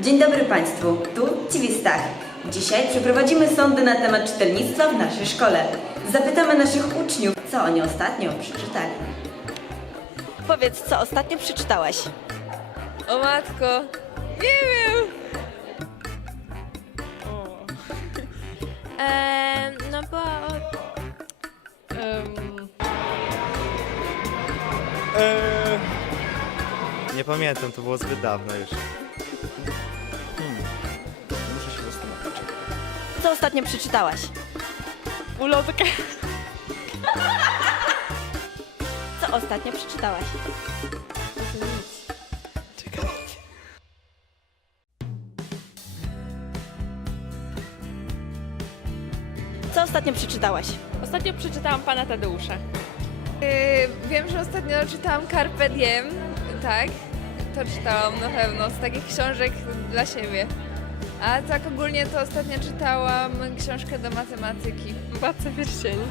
Dzień dobry Państwu, tu Ciwi Stach. Dzisiaj przeprowadzimy sądy na temat czytelnictwa w naszej szkole. Zapytamy naszych uczniów, co oni ostatnio przeczytali. Powiedz, co ostatnio przeczytałaś? O matko, nie wiem. Eee, no bo... Eee, nie pamiętam, to było zbyt dawno już. Co ostatnio przeczytałaś? ulotkę. Co ostatnio przeczytałaś? Co ostatnio przeczytałaś? Ostatnio przeczytałam Pana Tadeusza. Yy, wiem, że ostatnio czytałam Carpe Diem, tak? To czytałam na pewno, z takich książek dla siebie. A tak ogólnie to ostatnio czytałam książkę do matematyki. Władca Pierścieni.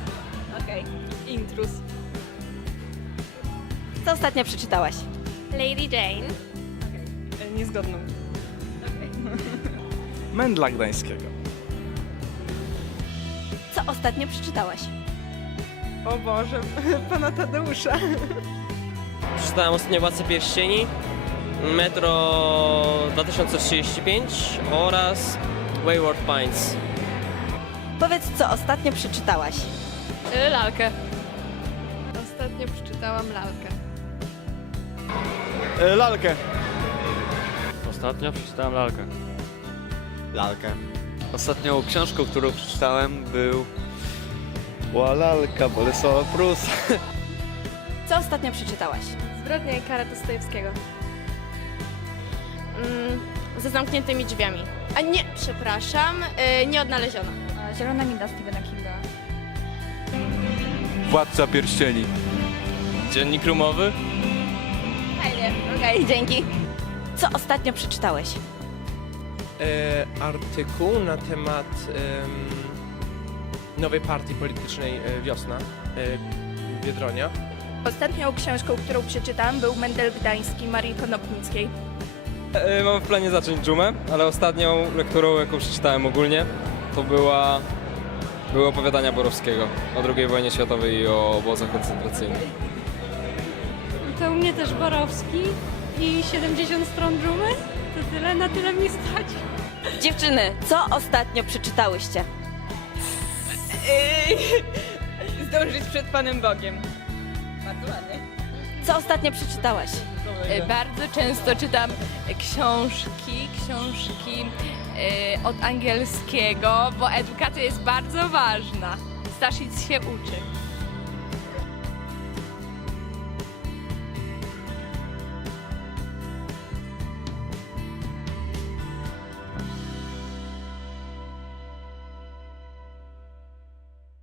Okej. Intrus. Co ostatnio przeczytałaś? Lady Jane. Niezgodną. Mędla Gdańskiego. Co ostatnio przeczytałaś? O Boże, pana Tadeusza. Przeczytałem ostatnio Władcę Pierścieni, Metro 2035 oraz Wayward Pines. Powiedz, co ostatnio przeczytałaś? Y, Lalkę. Ostatnio przeczytałam lalkę. E, lalkę. Ostatnio przeczytałem lalkę. Lalkę. Ostatnią książką, którą przeczytałem był Była lalka, Bolesława Prusa. Co ostatnio przeczytałaś? Zbrodnia i kara Dostojewskiego. Mm, ze zamkniętymi drzwiami. A nie, przepraszam, y, nie odnaleziona. Zielona Nida Stephena Kinga. Władca Pierścieni. Dziennik rumowy. Okej, dzięki. Co ostatnio przeczytałeś? e, artykuł na temat em, nowej partii politycznej e, Wiosna e, Biedronia. Ostatnią książką, którą przeczytałam był Mendel Gdański Marii Konopnickiej. E, mam w planie zacząć dżumę, ale ostatnią lekturą, jaką przeczytałem ogólnie, to była były opowiadania Borowskiego o II wojnie światowej i o obozach koncentracyjnych. To u mnie też Borowski i 70 stron dżumy. To tyle, na tyle mi stać. Dziewczyny, co ostatnio przeczytałyście? Zdążyć przed Panem Bogiem. Co ostatnio przeczytałaś? E, Bardzo często czytam książki, książki e, od angielskiego, bo edukacja jest bardzo ważna. Staszic się uczy.